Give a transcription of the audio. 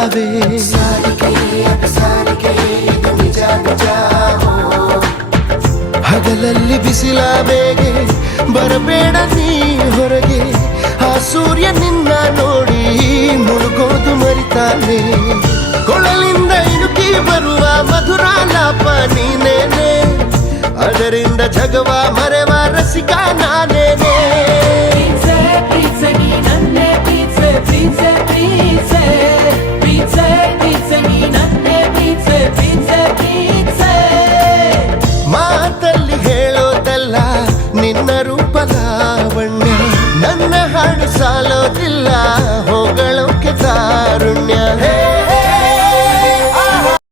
ಬಿಸಿಲಾವೆ ಹಗಲಲ್ಲಿ ಬಿಸಿಲ ಬೇಗೆ ಬರಬೇಡ ನೀ ಹೊರಗೆ ಆ ಸೂರ್ಯ ನಿನ್ನ ನೋಡಿ ಮುಳುಗೋದು ಮರಿತಾನೆ ಕೊಳಲಿಂದ ಇಣುಕಿ ಬರುವ ಮಧುರ ಲಾಪ ನೀನೇನೆ ಅದರಿಂದ ಜಗವ ಮರೆವ ರಸಿಕ ನಾನೇನೆ